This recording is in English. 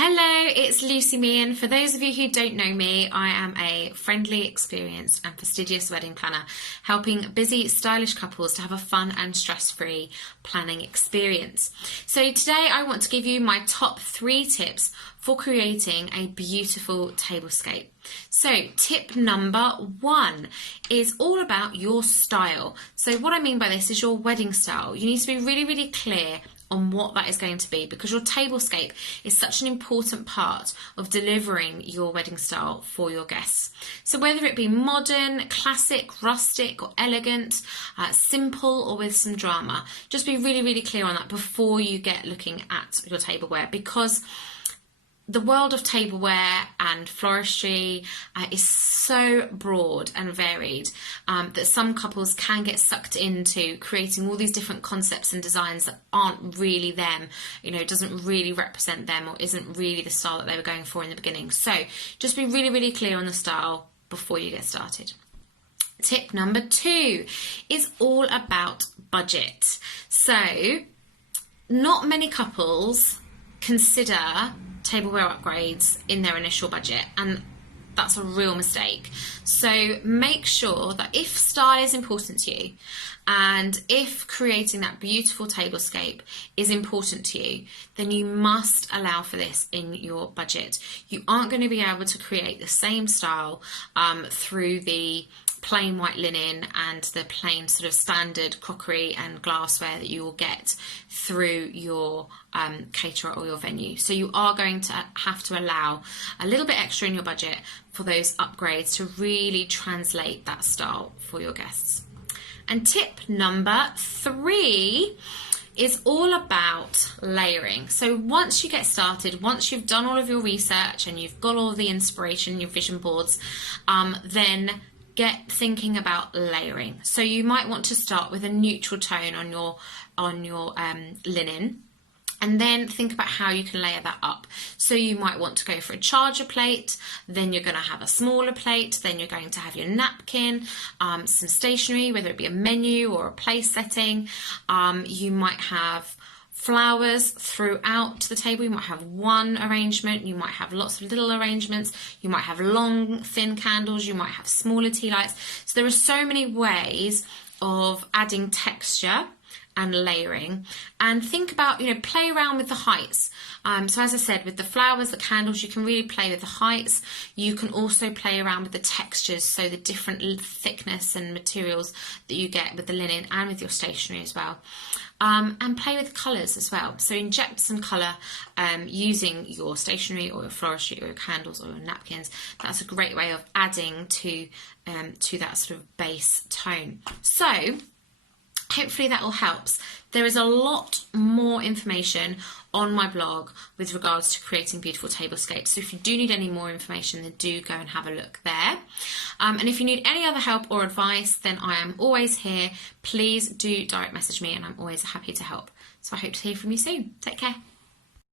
Hello, it's Lucy Meehan. For those of you who don't know me, I am a friendly, experienced and fastidious wedding planner, helping busy, stylish couples to have a fun and stress-free planning experience. So today I want to give you my top 3 tips for creating a beautiful tablescape. So tip number 1 is all about your style. So what I mean by this is your wedding style. You need to be really, really clear on what that is going to be, because your tablescape is such an important part of delivering your wedding style for your guests. So whether it be modern, classic, rustic or elegant, simple or with some drama, just be really, really clear on that before you get looking at your tableware, because the world of tableware and floristry is so broad and varied that some couples can get sucked into creating all these different concepts and designs that aren't really them, doesn't really represent them or isn't really the style that they were going for in the beginning. So just be really, really clear on the style before you get started. Tip number 2 is all about budget. So not many couples consider tableware upgrades in their initial budget, and that's a real mistake. So make sure that if style is important to you and if creating that beautiful tablescape is important to you, then you must allow for this in your budget. You aren't going to be able to create the same style through the plain white linen and the plain sort of standard crockery and glassware that you will get through your caterer or your venue. So you are going to have to allow a little bit extra in your budget for those upgrades to really translate that style for your guests. And tip number 3 is all about layering. So once you get started, once you've done all of your research and you've got all of the inspiration, your vision boards, then get thinking about layering. So you might want to start with a neutral tone on your linen, and then think about how you can layer that up. So you might want to go for a charger plate, then you're going to have a smaller plate, then you're going to have your napkin, some stationery, whether it be a menu or a place setting. You might have flowers throughout the table. You might have one arrangement, you might have lots of little arrangements, you might have long thin candles, you might have smaller tea lights. So there are so many ways of adding texture and layering, and think about, play around with the heights. So as I said, with the flowers, the candles, you can really play with the heights. You can also play around with the textures, so the different thickness and materials that you get with the linen and with your stationery as well. And play with colours as well. So inject some colour using your stationery or your floristry or your candles or your napkins. That's a great way of adding to that sort of base tone. So hopefully that all helps. There is a lot more information on my blog with regards to creating beautiful tablescapes. So if you do need any more information, then do go and have a look there. And if you need any other help or advice, then I am always here. Please do direct message me and I'm always happy to help. So I hope to hear from you soon. Take care.